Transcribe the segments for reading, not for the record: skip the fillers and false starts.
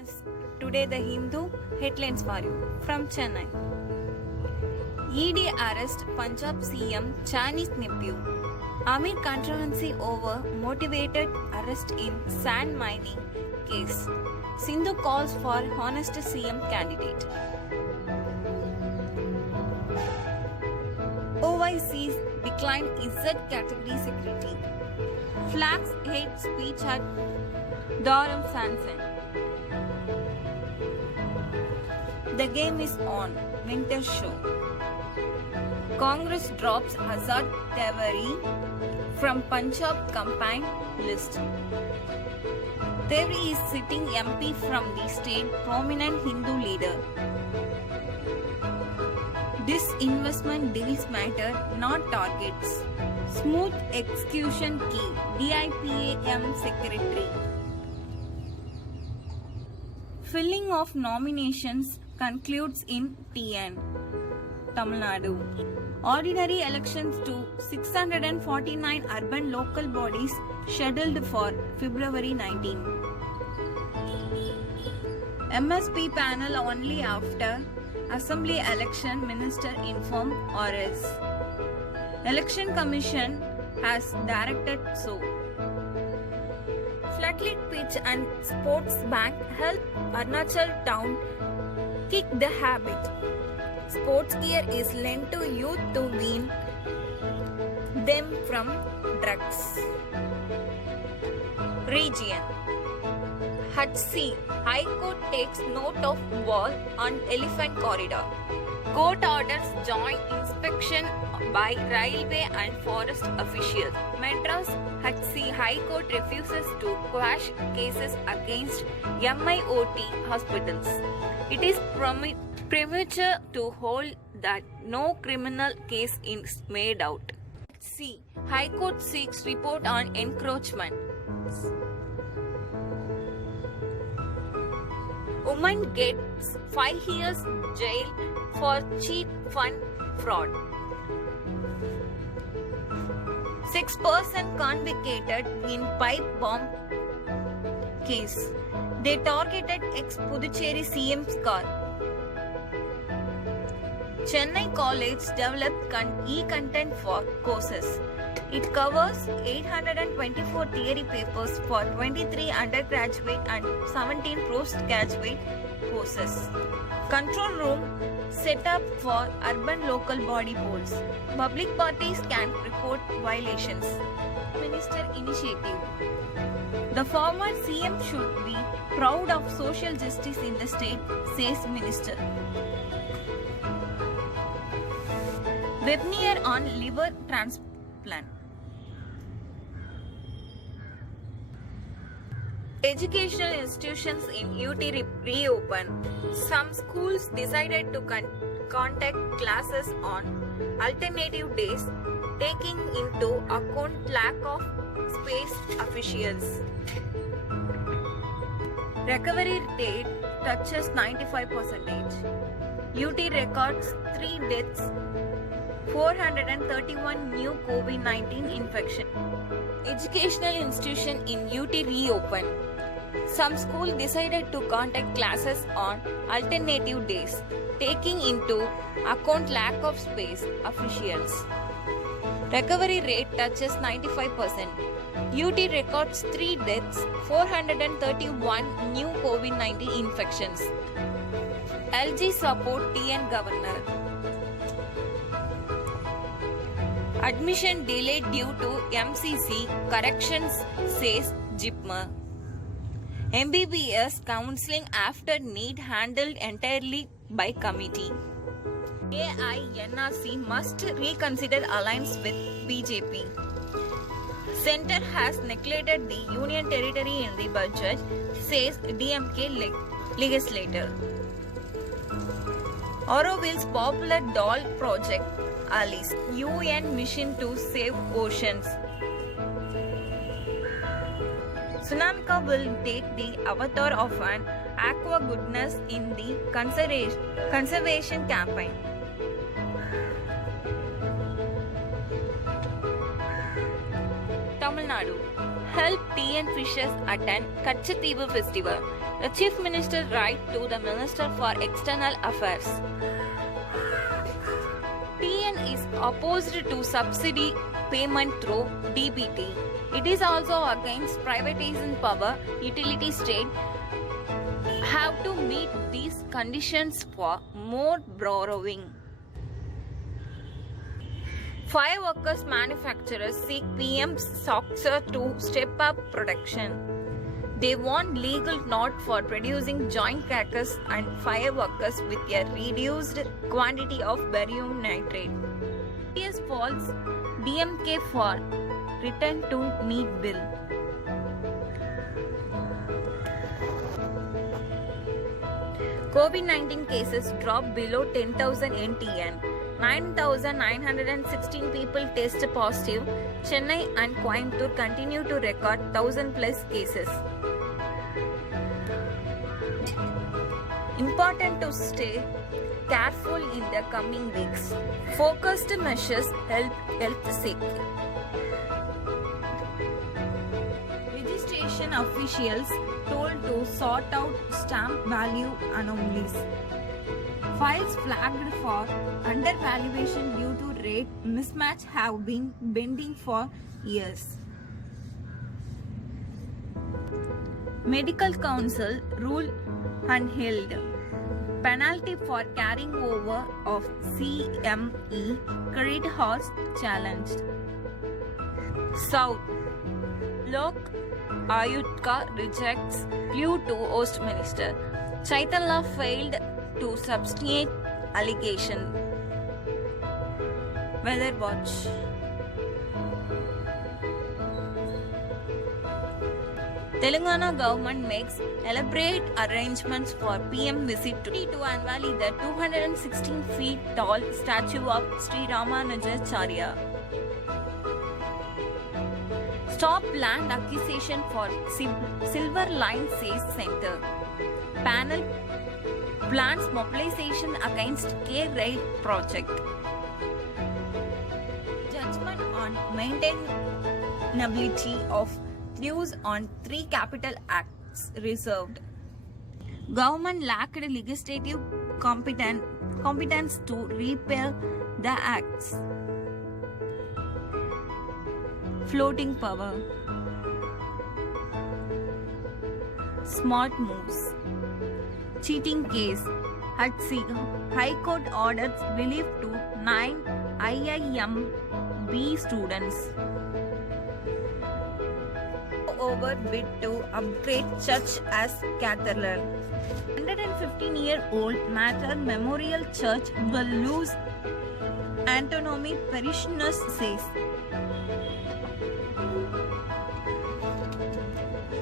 Listeners, today the Hindu headlines for you from Chennai. ED arrest Punjab CM Chinese nephew. Amid controversy over motivated arrest in sand mining case. Sindhu calls for honest CM candidate. OIC's decline Z category security. Flags hate speech at Durham Sanson. The game is on. Winter show. Congress drops Azad Tewari from Punjab campaign list. Tewari is sitting MP from the state, prominent Hindu leader. Disinvestment deals matter, not targets. Smooth execution key. DIPAM Secretary. Filling of nominations concludes in TN, Tamil Nadu. Ordinary elections to 649 urban local bodies scheduled for February 19. MSP panel only after Assembly election, Minister informed RS. Election Commission has directed so. Floodlit pitch and sports bank help Arunachal town kick the habit. Sports gear is lent to youth to wean them from drugs. Region. HC. High Court takes note of wall on Elephant Corridor. Court orders joint inspection by railway and forest officials. Madras HC High Court refuses to quash cases against MIOT hospitals. It is premature to hold that no criminal case is made out. C. High Court seeks report on encroachment. Woman gets 5 years jail for cheat fund fraud. 6% convicted in pipe bomb case. They targeted ex-Puducherry CM's car. Chennai College developed e-content for courses. It covers 824 theory papers for 23 undergraduate and 17 postgraduate courses. Control room set up for urban local body polls. Public parties can report violations. Minister initiative. The former CM should be proud of social justice in the state, says Minister. Webinar on liver transplant. Educational institutions in UT reopen. Some schools decided to conduct classes on alternative days, taking into account lack of space officials. Recovery rate touches 95%. UT records 3 deaths, 431 new COVID-19 infection. Educational institution in UT reopen. Some schools decided to conduct classes on alternative days, taking into account lack of space officials. Recovery rate touches 95%. UT records 3 deaths, 431 new COVID-19 infections. LG support TN governor. Admission delayed due to MCC corrections, says JIPMER. MBBS counselling after need handled entirely by committee. AINRC must reconsider alliance with BJP. Centre has neglected the union territory in the budget, says DMK legislator. Auroville's popular doll project, Alice, UN mission to save oceans. Tsunamika will take the avatar of an aqua goodness in the conservation campaign. Tamil Nadu. Help TN Fishers attend Katchativu Festival. The Chief Minister write to the Minister for External Affairs. TN is opposed to subsidy payment through DBT. It is also against privatizing power. Utility state have to meet these conditions for more borrowing. Fire workers manufacturers seek PM's successor to step up production. They want legal nod for producing joint crackers and fireworkers with a reduced quantity of barium nitrate. PS falls DMK for return to need bill. COVID-19 cases drop below 10,000 in TN. 9,916 people test positive. Chennai and Coimbatore continue to record 1,000 plus cases. Important to stay careful in the coming weeks. Focused measures help health safety. Registration officials told to sort out stamp value anomalies. Files flagged for undervaluation due to rate mismatch have been pending for years. Medical Council rule unheld. Penalty for carrying over of CME credit horse challenged. South. Lok Ayutka rejects plea to host minister. Chaitanya failed to substantiate allegation. Weather watch. Telangana government makes elaborate arrangements for PM visit to unveil the 216 feet tall statue of Sri Ramanujacharya. Stop land acquisition for Silver Line says Center. Panel plans mobilization against K-Rail project. Judgment on maintainability of dues on 3 capital acts reserved. Government lacked legislative competence to repeal the acts. Floating power. Smart moves. Cheating case. High Court orders relief to 9 IIMB students. Over bid to upgrade church as cathedral. 115-year-old Mater Memorial Church will lose autonomy, parishioners says.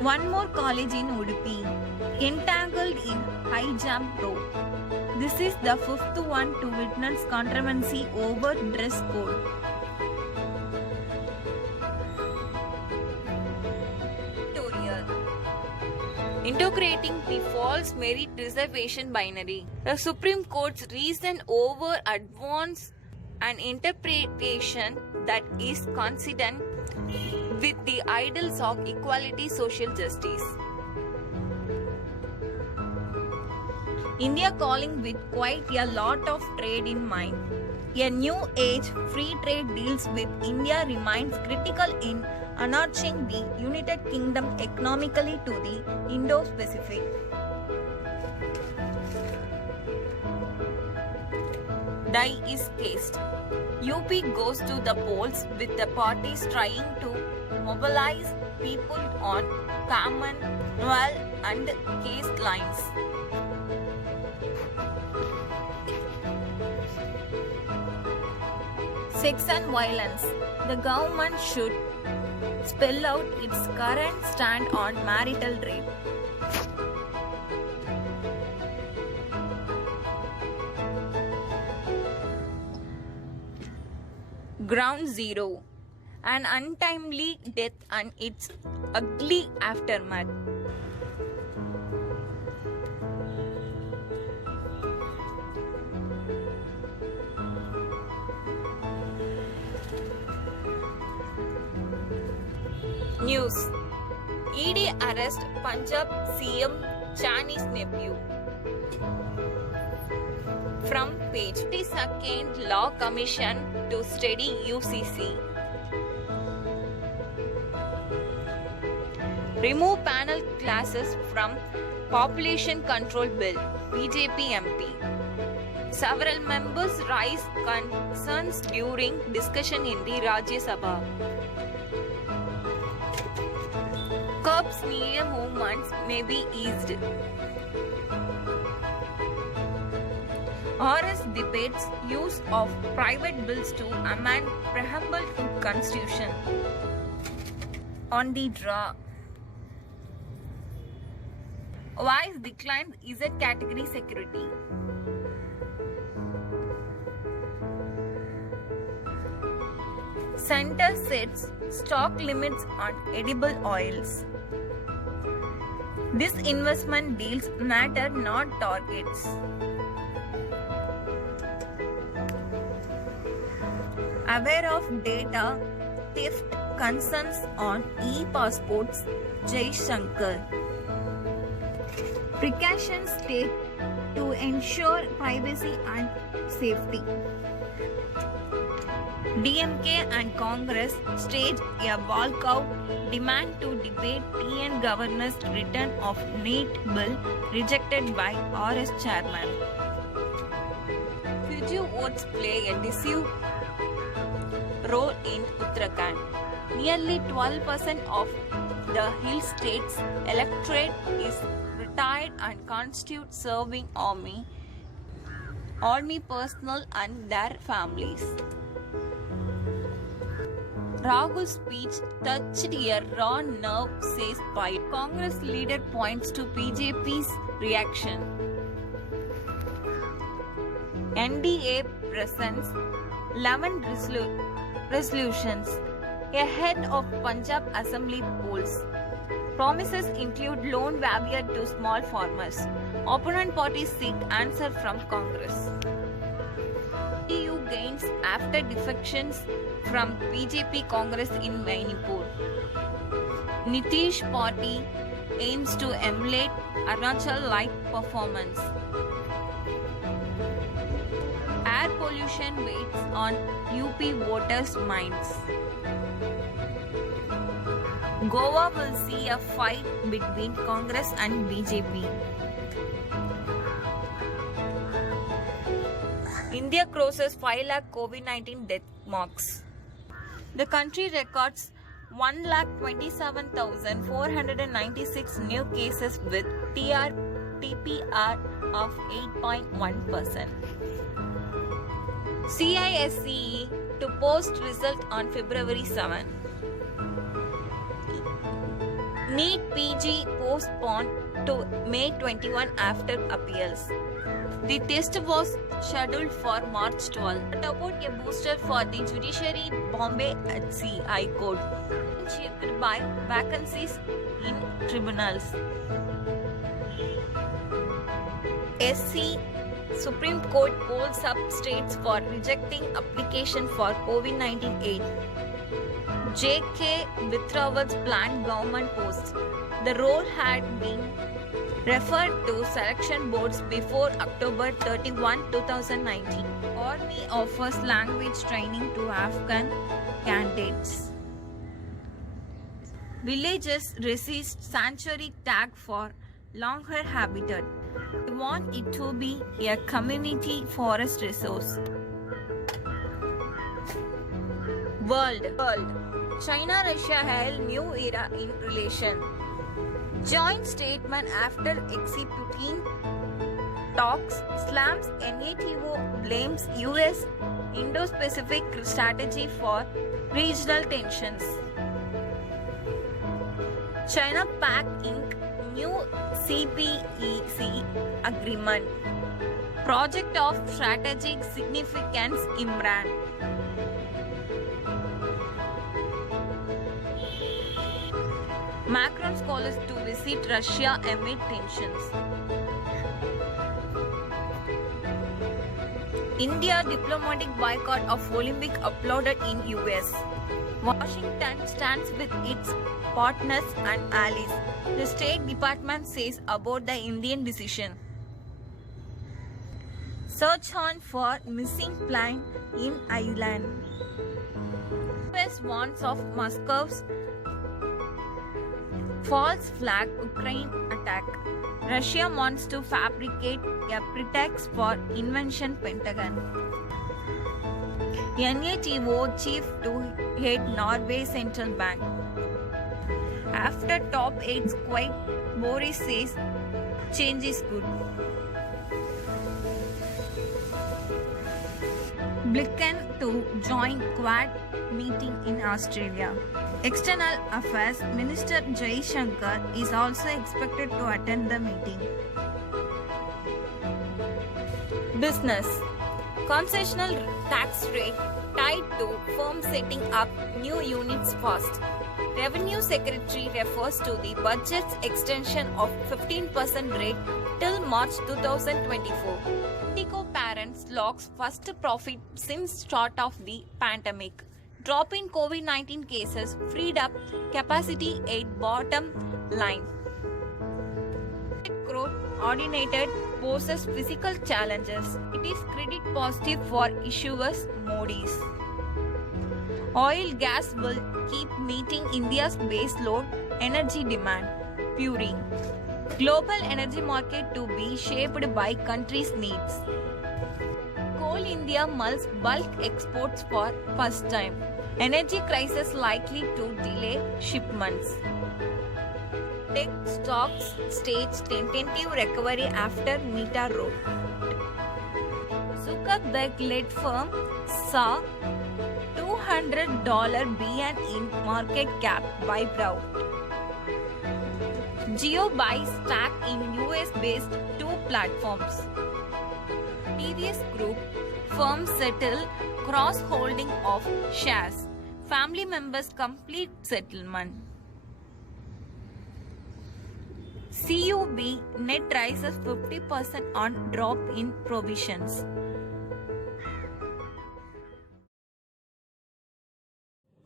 One more college in Udupi, entangled in high jump rope. This is the 5th one to witness controversy over dress code. Integrating the false merit reservation binary. The Supreme Court's recent over-advance an interpretation that is consistent with the ideals of equality, social justice. India calling with quite a lot of trade in mind. A new age free trade deals with India remains critical in enriching the United Kingdom economically to the Indo-Pacific. Die is cast. UP goes to the polls with the parties trying to mobilize people on Commonwealth and caste lines. Sex and violence. The government should spell out its current stand on marital rape. Ground Zero. An untimely death and its ugly aftermath. News. ED arrest Punjab CM Chinese nephew. From page 52nd Law Commission to study UCC. Remove panel classes from Population Control Bill. BJP MP. Several members raised concerns during discussion in the Rajya Sabha. Curbs media movements may be eased. RS debates use of private bills to amend preamble to Constitution. On the draw. Wise declines Z category security. Center sets stock limits on edible oils. This investment deals matter, not targets. Aware of data theft concerns on e-passports, Jai Shankar. Precautions taken to ensure privacy and safety. DMK and Congress stage a walkout demand to debate TN Governor's return of NEET bill rejected by RS chairman. Fugitive votes play a decisive role in Uttarakhand. Nearly 12% of the hill state's electorate is retired and constitute serving army personnel and their families. Rahul's speech touched a raw nerve, says Pai. Congress leader points to BJP's reaction. NDA presents 11 resolutions ahead of Punjab Assembly polls. Promises include loan waiver to small farmers. Opponent parties seek answer from Congress. EU gains after defections from BJP Congress in Manipur. Nitish Party aims to emulate Arunachal-like performance. Air pollution weighs on UP voters' minds. Goa will see a fight between Congress and BJP. India crosses 5 lakh COVID-19 death marks. The country records 1,27,496 new cases with TPR of 8.1%. CISCE to post result on February 7. NEET PG postponed to May 21 after appeals. The test was scheduled for March 12. What about a booster for the judiciary? Bombay HC High Court shaped by vacancies in tribunals. SC Supreme Court holds up states for rejecting application for COVID-19 aid. JK withdrawals planned government posts. The role had been referred to selection boards before October 31, 2019. Army offers language training to Afghan candidates. Villages resist sanctuary tag for longer habitat. We want it to be a community forest resource. World. China-Russia held new era in relation. Joint statement after executing talks slams NATO, blames US Indo-Pacific strategy for regional tensions. China-Pac Inc. new CPEC agreement. Project of strategic significance Imran. Macron scholars to visit Russia amid tensions. India diplomatic boycott of Olympic applauded in US. Washington stands with its partners and allies. The State Department says about the Indian decision. Search on for missing plane in Ireland. US warns of Moscow's false flag Ukraine attack. Russia wants to fabricate a pretext for invasion Pentagon. NATO chief to head Norway Central Bank. After top 8 quake, Boris says change is good. Blinken to join Quad meeting in Australia. External Affairs Minister Jai Shankar is also expected to attend the meeting. Business. Concessional tax rate tied to firm setting up new units fast. Revenue Secretary refers to the budget's extension of 15% rate till March 2024. Indigo parents logs first profit since start of the pandemic. Drop in COVID-19 cases freed up capacity at bottom line. Growth ordinated poses physical challenges. It is credit positive for issuers Moody's. Oil gas will keep meeting India's base load energy demand. Puri. Global energy market to be shaped by country's needs. Coal India mulls bulk exports for first time. Energy crisis likely to delay shipments. Tech stocks stage tentative recovery after Meta rout. Zuckerberg-led firm saw $200 billion in market cap wiped out. Jio buys stack in US-based 2 platforms. TVS Group firm settle cross-holding of shares. Family members complete settlement. CUB net rises 50% on drop in provisions.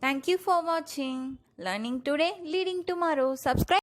Thank you for watching. Learning today, leading tomorrow. Subscribe.